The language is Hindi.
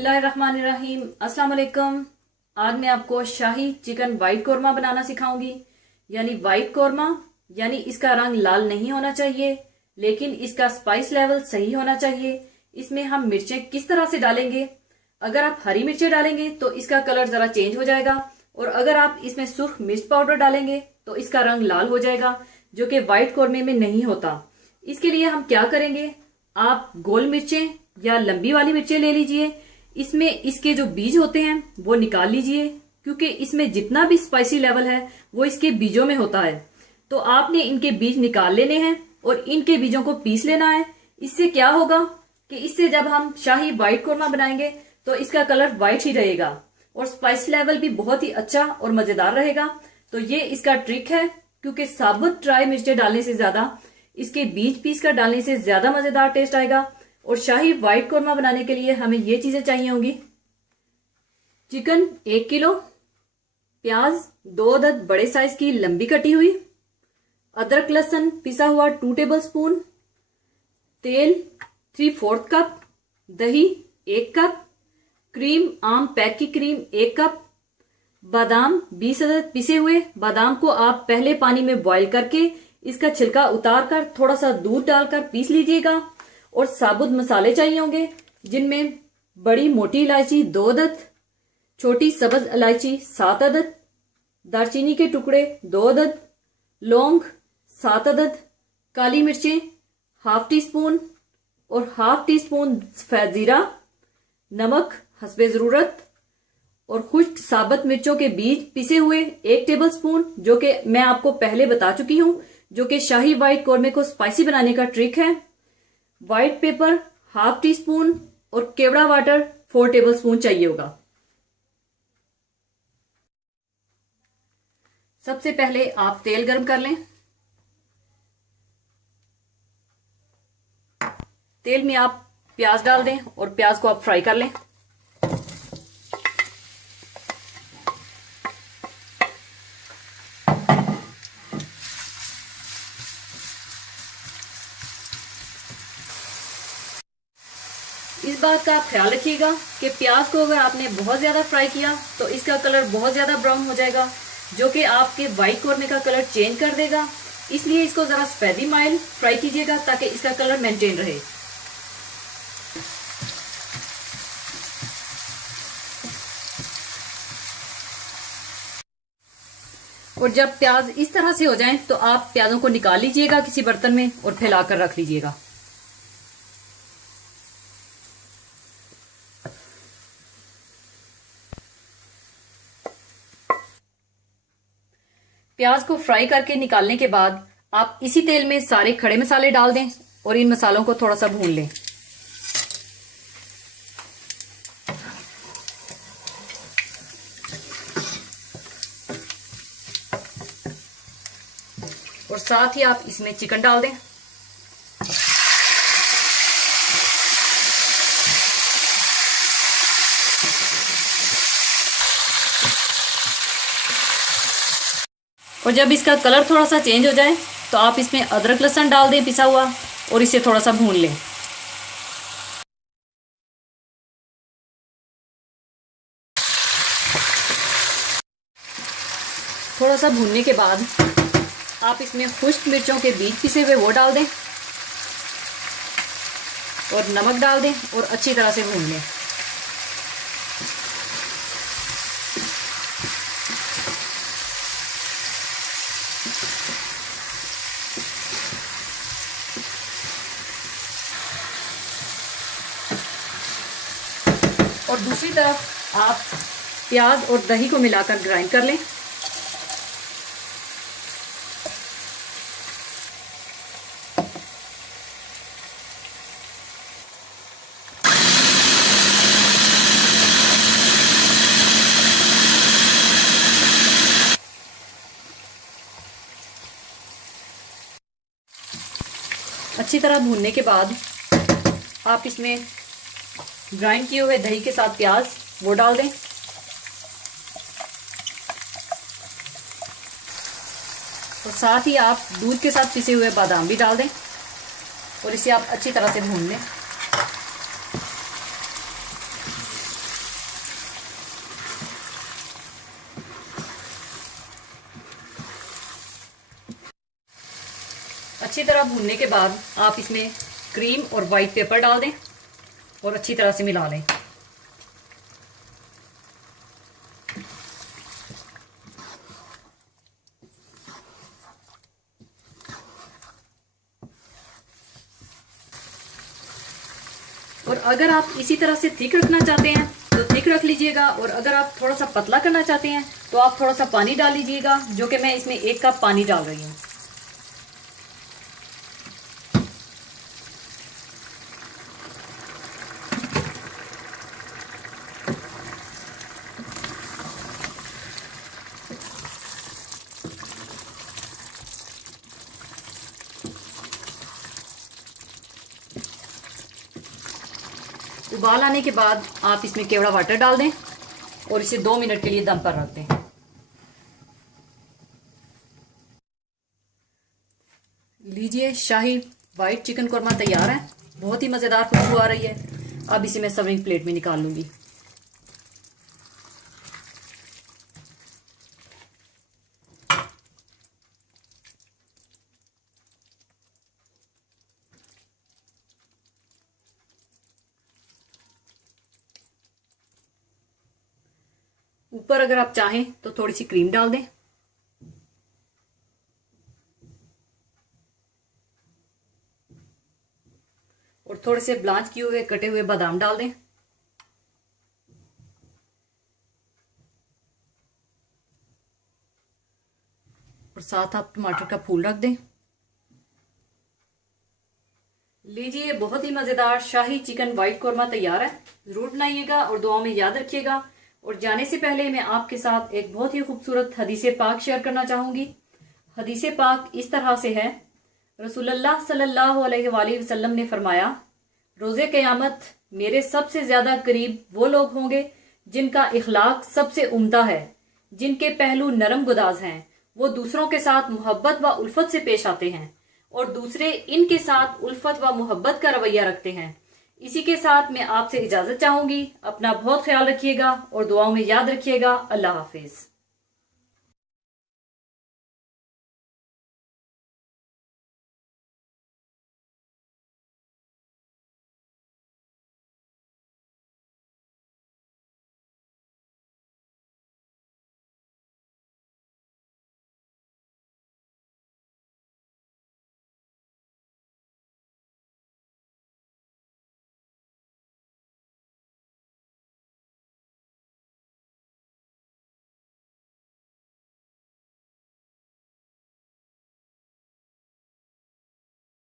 बिस्मिल्लाहिर्रहमानिर्रहीम। अस्सलाम वालेकुम। आज मैं आपको शाही चिकन वाइट कौरमा बनाना सिखाऊंगी। यानी वाइट कौरमा, यानी इसका रंग लाल नहीं होना चाहिए, लेकिन इसका स्पाइस लेवल सही होना चाहिए। इसमें हम मिर्चें किस तरह से डालेंगे, अगर आप हरी मिर्चें डालेंगे तो इसका कलर जरा चेंज हो जाएगा, और अगर आप इसमें सुर्ख मिर्च पाउडर डालेंगे तो इसका रंग लाल हो जाएगा, जो कि वाइट कौरमे में नहीं होता। इसके लिए हम क्या करेंगे, आप गोल मिर्चें या लंबी वाली मिर्चें ले लीजिए। इसमें इसके जो बीज होते हैं वो निकाल लीजिए, क्योंकि इसमें जितना भी स्पाइसी लेवल है वो इसके बीजों में होता है। तो आपने इनके बीज निकाल लेने हैं और इनके बीजों को पीस लेना है। इससे क्या होगा कि इससे जब हम शाही वाइट कौरमा बनाएंगे तो इसका कलर वाइट ही रहेगा और स्पाइस लेवल भी बहुत ही अच्छा और मजेदार रहेगा। तो ये इसका ट्रिक है, क्योंकि साबुत ड्राई मिर्चें डालने से ज्यादा इसके बीज पीस कर डालने से ज्यादा मजेदार टेस्ट आएगा। और शाही वाइट कौरमा बनाने के लिए हमें ये चीजें चाहिए होंगी। चिकन 1 किलो, प्याज 2 अदद बड़े साइज की लंबी कटी हुई, अदरक लहसुन पिसा हुआ 2 टेबल स्पून, तेल 3/4 कप, दही 1 कप, क्रीम आम पैक की क्रीम 1 कप, बादाम 20 अदद पिसे हुए। बादाम को आप पहले पानी में बॉईल करके इसका छिलका उतार कर थोड़ा सा दूध डालकर पीस लीजिएगा। और साबुत मसाले चाहिए होंगे, जिनमें बड़ी मोटी इलायची 2 अदद, छोटी सब्ज इलायची 7 अदद, दालचीनी के टुकड़े 2 अदद, लौंग 7 अदद, काली मिर्चें 1/2 टीस्पून और 1/2 टीस्पून सफेद जीरा, नमक हस्बे जरूरत, और खुश्क साबुत मिर्चों के बीज पिसे हुए 1 टेबल स्पून, जो कि मैं आपको पहले बता चुकी हूं, जो कि शाही वाइट कौरमे को स्पाइसी बनाने का ट्रिक है। व्हाइट पेपर 1/2 टीस्पून और केवड़ा वाटर 4 टेबल स्पून चाहिए होगा। सबसे पहले आप तेल गर्म कर लें। तेल में आप प्याज डाल दें और प्याज को आप फ्राई कर लें। इस बात का आप ख्याल रखिएगा कि प्याज को अगर आपने बहुत ज्यादा फ्राई किया तो इसका कलर बहुत ज्यादा ब्राउन हो जाएगा, जो कि आपके वाइट कौरमे का कलर चेंज कर देगा। इसलिए इसको जरा सफेदी माइल फ्राई कीजिएगा ताकि इसका कलर मेंटेन रहे। और जब प्याज इस तरह से हो जाएं तो आप प्याजों को निकाल लीजिएगा किसी बर्तन में और फैलाकर रख लीजिएगा। प्याज को फ्राई करके निकालने के बाद आप इसी तेल में सारे खड़े मसाले डाल दें और इन मसालों को थोड़ा सा भून लें। और साथ ही आप इसमें चिकन डाल दें। और जब इसका कलर थोड़ा सा चेंज हो जाए तो आप इसमें अदरक लहसुन डाल दें पिसा हुआ और इसे थोड़ा सा भून लें। थोड़ा सा भूनने के बाद आप इसमें खुश्क मिर्चों के बीज पिसे हुए वो डाल दें और नमक डाल दें और अच्छी तरह से भून लें। और दूसरी तरफ आप प्याज और दही को मिलाकर ग्राइंड कर लें। अच्छी तरह भूनने के बाद आप इसमें ग्राइंड किए हुए दही के साथ प्याज वो डाल दें और साथ ही आप दूध के साथ पिसे हुए बादाम भी डाल दें और इसे आप अच्छी तरह से भून लें। अच्छी तरह भूनने के बाद आप इसमें क्रीम और वाइट पेपर डाल दें और अच्छी तरह से मिला लें। और अगर आप इसी तरह से थिक रखना चाहते हैं तो थिक रख लीजिएगा, और अगर आप थोड़ा सा पतला करना चाहते हैं तो आप थोड़ा सा पानी डाल लीजिएगा, जो कि मैं इसमें 1 कप पानी डाल रही हूँ। उबाल आने के बाद आप इसमें केवड़ा वाटर डाल दें और इसे 2 मिनट के लिए दम पर रख दें। लीजिए, शाही वाइट चिकन कोरमा तैयार है। बहुत ही मज़ेदार खुशबू आ रही है। अब इसे मैं सर्विंग प्लेट में निकाल लूंगी। ऊपर अगर आप चाहें तो थोड़ी सी क्रीम डाल दें। और थोड़े से ब्लांच किए हुए कटे हुए बादाम डाल दें। और साथ आप टमाटर का फूल रख दें। लीजिए, बहुत ही मजेदार शाही चिकन वाइट कोरमा तैयार है। जरूर बनाइएगा और दुआ में याद रखिएगा। और जाने से पहले मैं आपके साथ एक बहुत ही खूबसूरत हदीसे पाक शेयर करना चाहूंगी। हदीसे पाक इस तरह से है, रसूलुल्लाह सल्लल्लाहु अलैहि वसल्लम ने फरमाया, रोजे क़यामत मेरे सबसे ज्यादा करीब वो लोग होंगे जिनका इखलाक सबसे उम्दा है, जिनके पहलू नरम गुदाज हैं, वो दूसरों के साथ मोहब्बत व उल्फत से पेश आते हैं और दूसरे इनके साथ उल्फत व मोहब्बत का रवैया रखते हैं। इसी के साथ मैं आपसे इजाजत चाहूंगी। अपना बहुत ख्याल रखिएगा और दुआओं में याद रखिएगा। अल्लाह हाफिज।